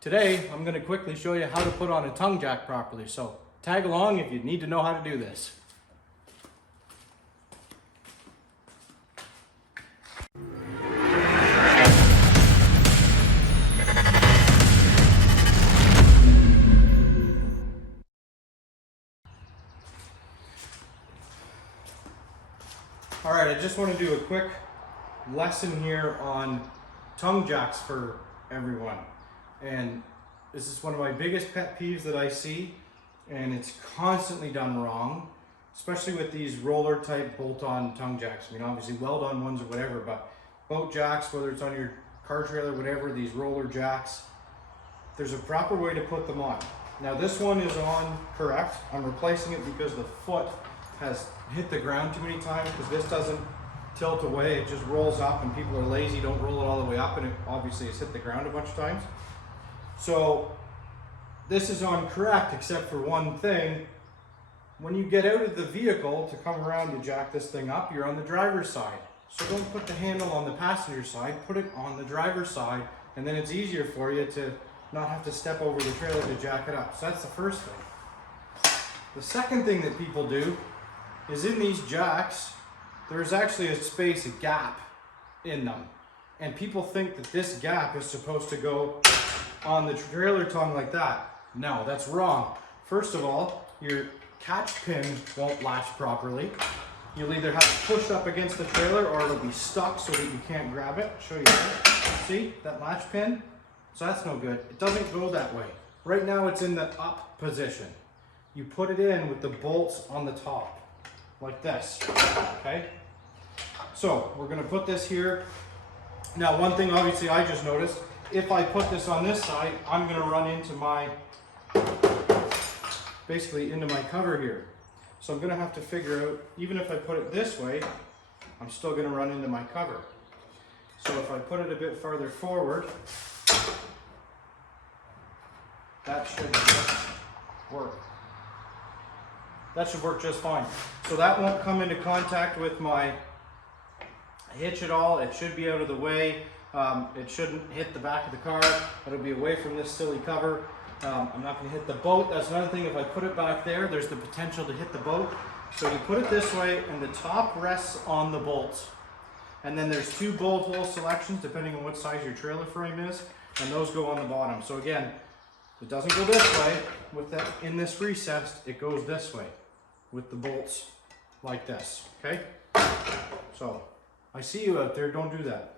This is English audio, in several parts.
Today, I'm going to quickly show you how to put on a tongue jack properly. So tag along if you need to know how to do this. All right, I just want to do a quick lesson here on tongue jacks for everyone. And this is one of my biggest pet peeves that I see, and it's constantly done wrong, especially with these roller type bolt-on tongue jacks. I mean, obviously weld-on ones or whatever, but boat jacks, whether it's on your car trailer, whatever, these roller jacks, there's a proper way to put them on. Now this one is on correct. I'm replacing it because the foot has hit the ground too many times, because this doesn't tilt away, it just rolls up, and people are lazy, don't roll it all the way up, and it obviously has hit the ground a bunch of times. So this is on correct, except for one thing. When you get out of the vehicle to come around to jack this thing up, you're on the driver's side. So don't put the handle on the passenger side, put it on the driver's side, and then it's easier for you to not have to step over the trailer to jack it up. So that's the first thing. The second thing that people do is in these jacks, there's actually a space, a gap in them. And people think that this gap is supposed to go on the trailer tongue like that. No, that's wrong. First of all, your catch pin won't latch properly. You'll either have to push up against the trailer or it'll be stuck so that you can't grab it. Show you that. See that latch pin? So that's no good. It doesn't go that way. Right now it's in the up position. You put it in with the bolts on the top, like this, okay? So we're gonna put this here. Now one thing obviously I just noticed, if I put this on this side, I'm gonna run into my, basically into my cover here. So I'm gonna have to figure out, even if I put it this way, I'm still gonna run into my cover. So if I put it a bit farther forward, that should just work. That should work just fine. So that won't come into contact with my hitch at all. It should be out of the way. It shouldn't hit the back of the car. It'll be away from this silly cover. I'm not going to hit the boat. That's another thing. If I put it back there, there's the potential to hit the boat. So you put it this way, and the top rests on the bolts. And then there's two bolt hole selections, depending on what size your trailer frame is, and those go on the bottom. So again, it doesn't go this way with that in this recess. It goes this way with the bolts like this. Okay. So I see you out there. Don't do that.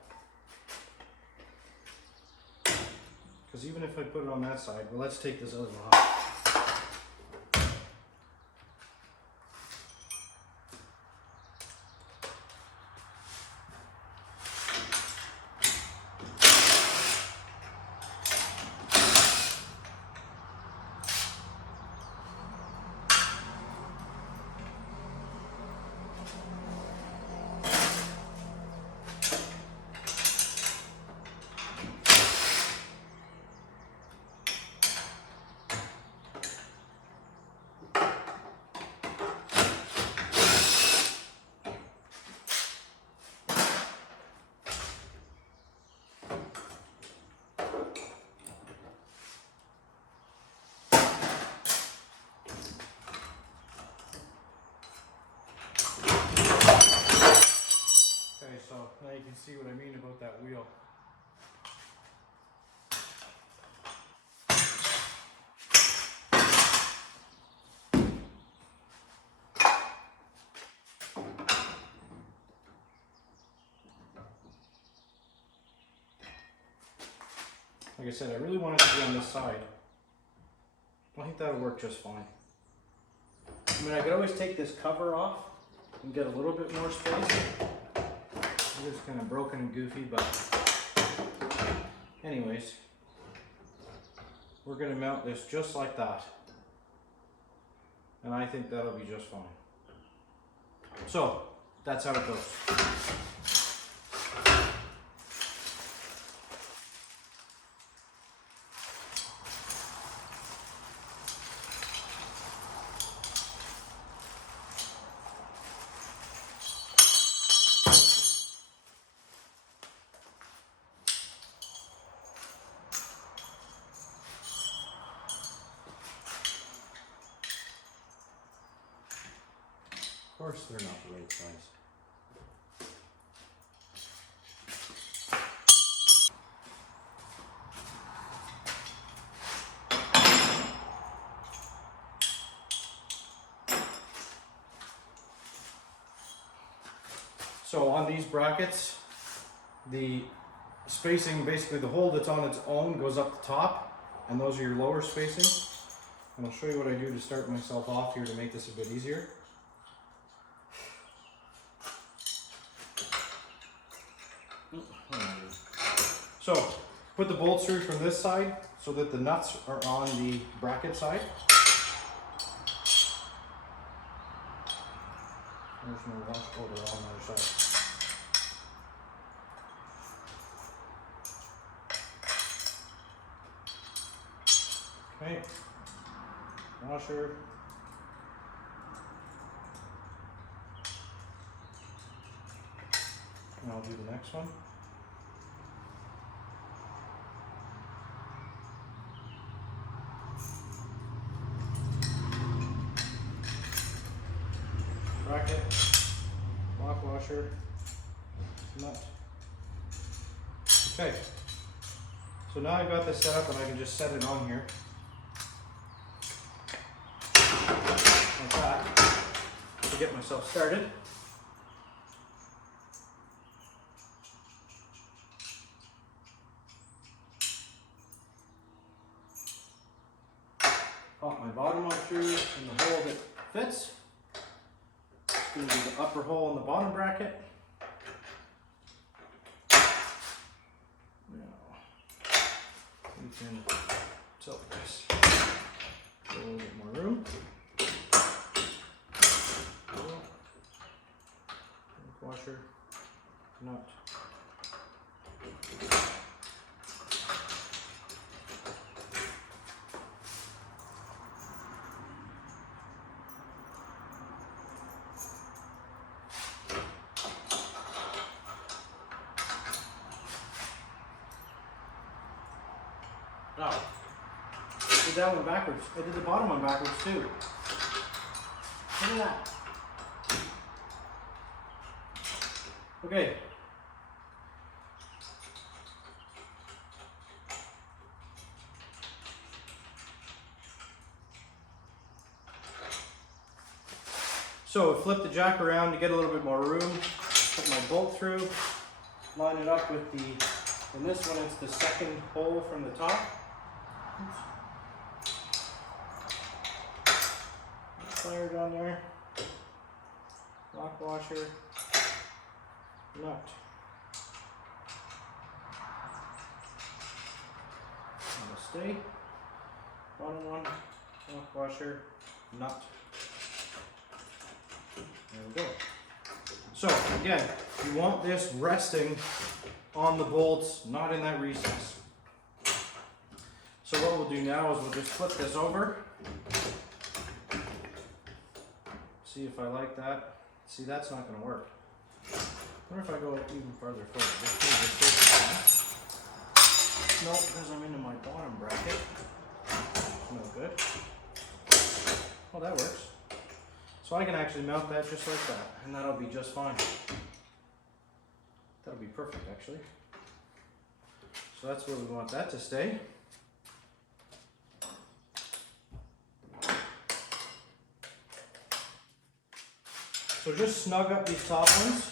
Because even if I put it on that side, well, let's take this other one off. So now you can see what I mean about that wheel. Like I said, I really want it to be on this side. I think that'll work just fine. I mean, I could always take this cover off and get a little bit more space. It's kind of broken and goofy, but anyways, we're going to mount this just like that, and I think that'll be just fine. So that's how it goes. course they're not the right size. So on these brackets, the spacing, basically the hole that's on its own goes up the top, and those are your lower spacing. And I'll show you what I do to start myself off here to make this a bit easier. So put the bolts through from this side so that the nuts are on the bracket side. There's no wash over on the other side. Okay, washer. And I'll do the next one. Bracket, lock washer, nut. Okay, so now I've got this set up and I can just set it on here. Like that, to get myself started. Pop my bottom up through in the hole that fits. It's going to be the upper hole in the bottom bracket. Now, we can tilt this. Get a little bit more room. Washer, nut. Oh, I did that one backwards. I did the bottom one backwards too. Look at that. Okay. So flip the jack around to get a little bit more room. Put my bolt through. Line it up with the, in this one it's the second hole from the top. Fire down there. Lock washer. Nut. That'll stay. Bottom one, lock washer, nut. There we go. So again, you want this resting on the bolts, not in that recess. So what we'll do now is we'll just flip this over. See if I like that. See, that's not going to work. I wonder if I go even further forward. No, because I'm into my bottom bracket. No good. Oh, that works. So I can actually mount that just like that, and that'll be just fine. That'll be perfect, actually. So that's where we want that to stay. So just snug up these top ones.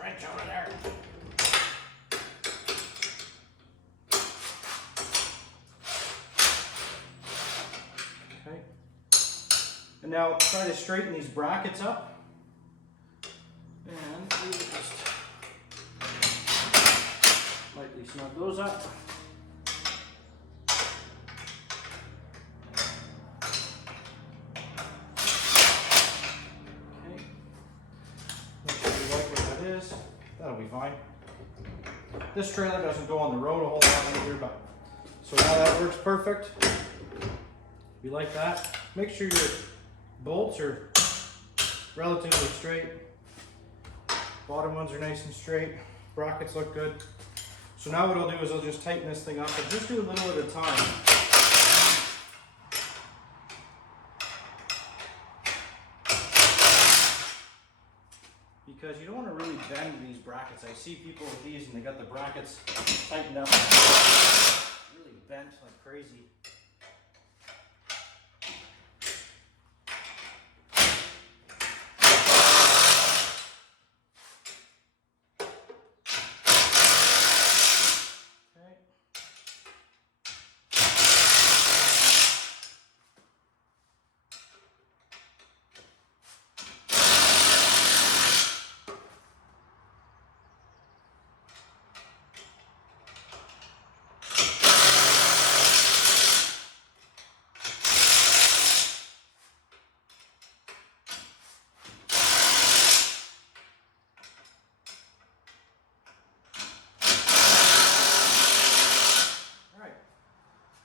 Wrench over there. Okay. And now try to straighten these brackets up. And we just lightly snug those up. That'll be fine. This trailer doesn't go on the road a whole lot either, but so now that works perfect. You like that? Make sure your bolts are relatively straight. Bottom ones are nice and straight. Brackets look good. So now what I'll do is I'll just tighten this thing up, but just do a little at a time. Because you don't want to really bend these brackets. I see people with these and they got the brackets tightened up, really bent like crazy.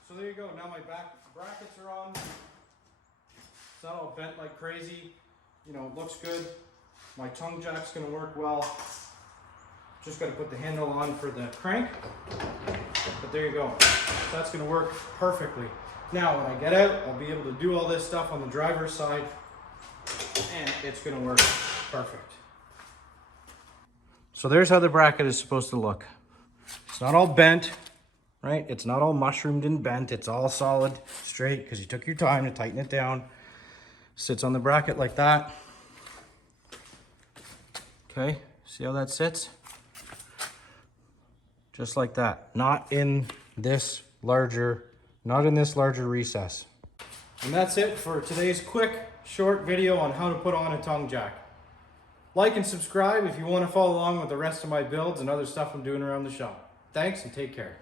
So there you go. Now my back brackets are on. It's not all bent like crazy. You know, it looks good. My tongue jack's gonna work well. Just gotta put the handle on for the crank. But there you go. So that's gonna work perfectly. Now when I get out, I'll be able to do all this stuff on the driver's side and it's gonna work perfect. So there's how the bracket is supposed to look. It's not all bent. Right? It's not all mushroomed and bent. It's all solid, straight, because you took your time to tighten it down. Sits on the bracket like that. Okay, see how that sits? Just like that. Not in this larger recess. And that's it for today's quick, short video on how to put on a tongue jack. Like and subscribe if you want to follow along with the rest of my builds and other stuff I'm doing around the shop. Thanks and take care.